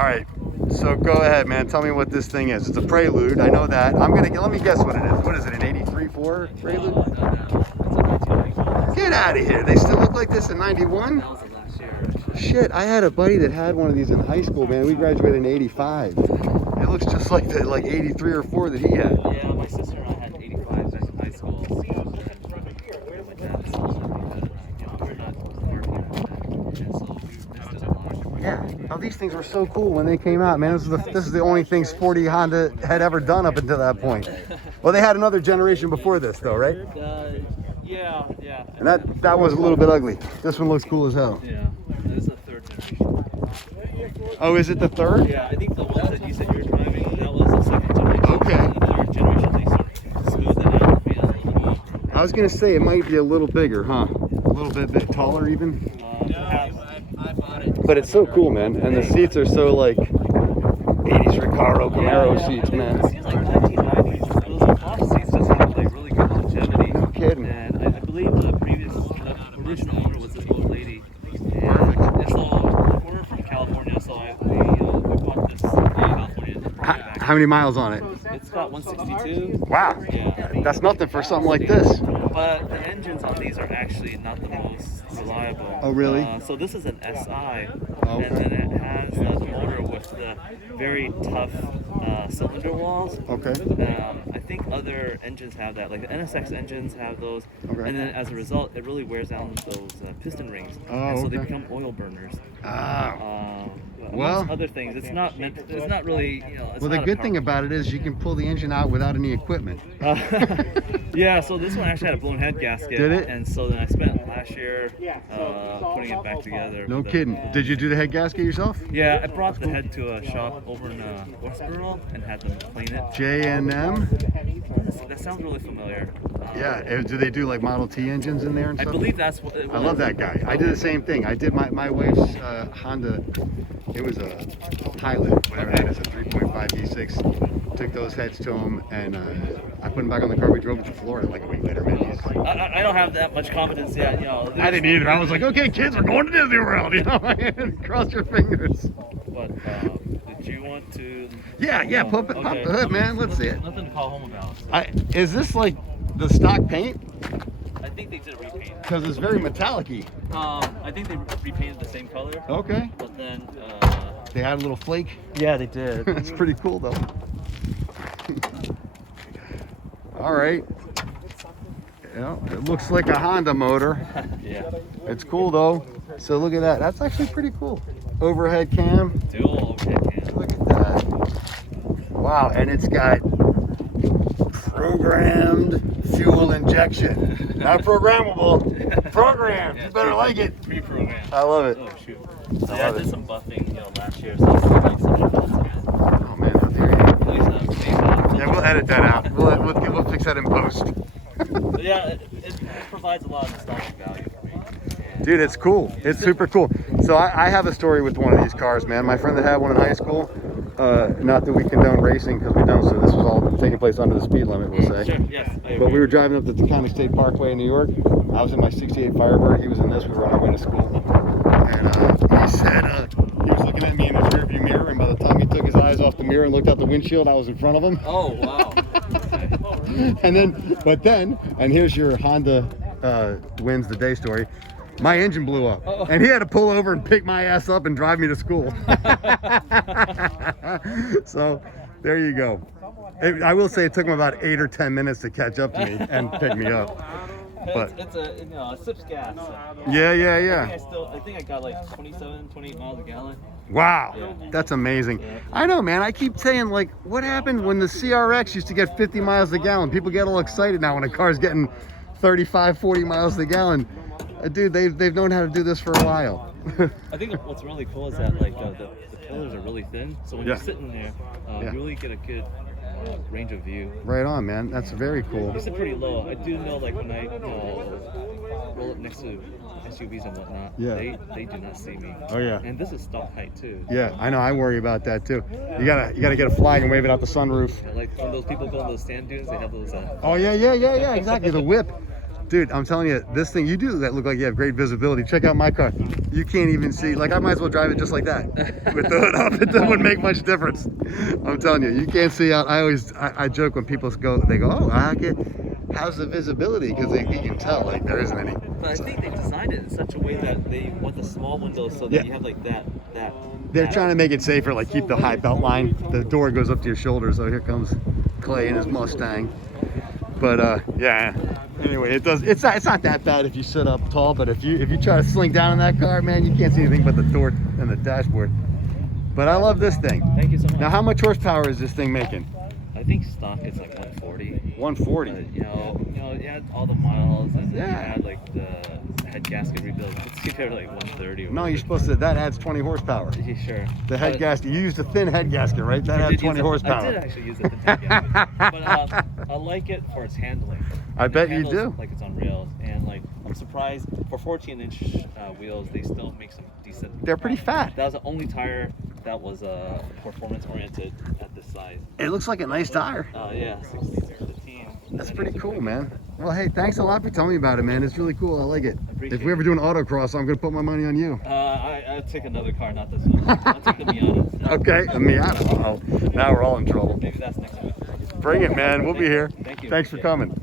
All right, so go ahead, man. Tell me what this thing is. It's a Prelude. I know that. Let me guess what it is. What is it? An '83 Prelude? Get out of here. They still look like this in '91? That was the last year. Shit, I had a buddy that had one of these in high school, man. We graduated in '85. It looks just like the '83 or '4 that he had. Yeah, my sister and I had 85s in high school. So we're not working on that. And so we missed it a lot. Yeah. Oh, these things were so cool when they came out, man. This is the only thing sporty Honda had ever done up until that point. Well, they had another generation before this, though, right? Yeah. And that was a little bit ugly. This one looks cool as hell. Yeah, this is the third generation. Oh, is it the third? Yeah, I think the one that you said you were driving, that was the second generation. Okay. The third generation, they sort of smoothed it out, made it a little more. I was gonna say it might be a little bigger, huh? A little bit taller even. I bought it. But it's so cool, man. And the seats are so like 80s Recaro Camaro seats, man. It seems like 1990s. Those cloth seats just have like really good longevity. No kidding. And I believe the original owner was this old lady. Perfect. And so we're from California, so we bought this in California. How many miles on it? It's got 162. Wow. Yeah. That's nothing for something like this. But the engines on these are actually not the most reliable. Oh, really? So this is an SI, Okay. and then it has the motor with the very tough cylinder walls. Okay. I think other engines have that, like the NSX engines have those, Okay. and then as a result, it really wears down those piston rings, Oh, and so they okay. become oil burners. Ah. Amongst Well- other things, it's not meant. It's not really. It's Well, the not a good thing power- about it is you can pull the engine out without any equipment. Yeah, so this one actually had a blown head gasket. Did it? And so then I spent last year putting it back together. No with the- kidding. Did you do the head gasket yourself? Yeah, I brought the head to a shop over in Westboro and had them clean it. J&M? That sounds really familiar. Yeah. Do they do like Model T engines in there and I stuff? believe that's what. I love that guy. I did the same thing. I did my wife's Honda. It was a Pilot, whatever that is, a 3.5 V6. Took those heads to him, and I put them back on the car. We drove to Florida like a week later, man. I don't have that much confidence yet, I didn't either. I was like, okay, kids, we're going to Disney World, Cross your fingers. But did you want to? Yeah, pop the hood, man. Let's see it. Nothing to call home about. So Is this like the stock paint? I think they did a repaint. Because it's very metallic-y. I think they repainted the same color. Okay. But then. They had a little flake. Yeah, they did. It's pretty cool, though. All right. Yeah, it looks like a Honda motor. Yeah. It's cool, though. So look at that. That's actually pretty cool. Overhead cam. Dual overhead cam. Look at that. Wow, and it's got programmed fuel injection. Not programmable. Programmed. You better like it. Pre-programmed. I love it. Oh shoot. I Yeah, I love did it. some buffing, last year, so it's like something else again. Oh man, how dare you. Please, Yeah, we'll edit that out. We'll fix that in post. But yeah, it provides a lot of nostalgic value for me. Dude, it's cool. It's super cool. So I have a story with one of these cars, man. My friend that had one in high school, not that we condone racing because we don't, so this was all taking place under the speed limit, we'll say. Sure, yes. I But agree. we were driving up the Taconic State Parkway in New York. I was in my 68 Firebird. He was in this. We were on our way to school. And he said he was looking at me in his rearview mirror, and by the time he took his eyes off the mirror and looked out the windshield, I was in front of him. Oh, wow. And here's your Honda wins the day story. My engine blew up, and he had to pull over and pick my ass up and drive me to school. So there you go. I will say it took him about 8 or 10 minutes to catch up to me and pick me up. But it's a sips gas. So. yeah. I think I got like 27, 28 miles a gallon. Wow, Yeah. that's amazing. Yeah. I know, man. I keep saying, like, what happened when the CRX used to get 50 miles a gallon? People get all excited now when a car's getting 35, 40 miles a gallon. Dude, they've known how to do this for a while. I think what's really cool is that like the pillars are really thin, so when Yeah. you're sitting there, Yeah. you really get a good range of view. Right on, man. That's very cool. You sit pretty low. I do know, like when I roll up next to SUVs and whatnot, Yeah. they do not see me. Oh, yeah. And this is stop height too. Yeah, I know. I worry about that too. You gotta get a flag and wave it out the sunroof. Yeah, like when those people go on those sand dunes, they have those. Oh yeah, exactly. The whip. Dude, I'm telling you, this thing, you do that look like you have great visibility. Check out my car. You can't even see, like I might as well drive it just like that. With the hood up, it wouldn't make much difference. I'm telling you, you can't see out. I joke when people go, they go, oh, how's the visibility? Because you can tell, like, there isn't any. But I think they designed it in such a way that they want the small windows so that Yeah. you have like that. They're trying to make it safer, like keep the high belt line. The door goes up to your shoulders. So here comes Clay in his Mustang. But yeah. Anyway, it's not that bad if you sit up tall, but if you try to slink down in that car, man, you can't see anything but the door and the dashboard. But I love this thing. Thank you so much. Now, how much horsepower is this thing making? I think stock is like 140. 140. But, you had all the miles, and then Yeah. you had like the head gasket rebuild. It's either like 130. Or No, you're supposed to. That adds 20 horsepower. Yeah, sure. The head But- gasket. You used a thin head gasket, right? That I adds did 20 use horsepower. I did actually use it. But I like it for its handling. I bet It you handles do. Like it's on rails, and like I'm surprised for 14-inch wheels, they still make some decent. They're pretty fat. That was the only tire that was performance oriented at this size. It looks like a nice tire. Yeah, 16. That's pretty cool, man. Well, hey, thanks a lot for telling me about it, man. It's really cool. I like it. appreciate If we ever do an autocross, I'm gonna put my money on you. I'll take another car, not this one. I'll take the Miata. Okay, a Miata. Uh-oh. Now we're all in trouble. Maybe that's next week. Bring it, man. We'll be here. Thank you. Thanks for coming.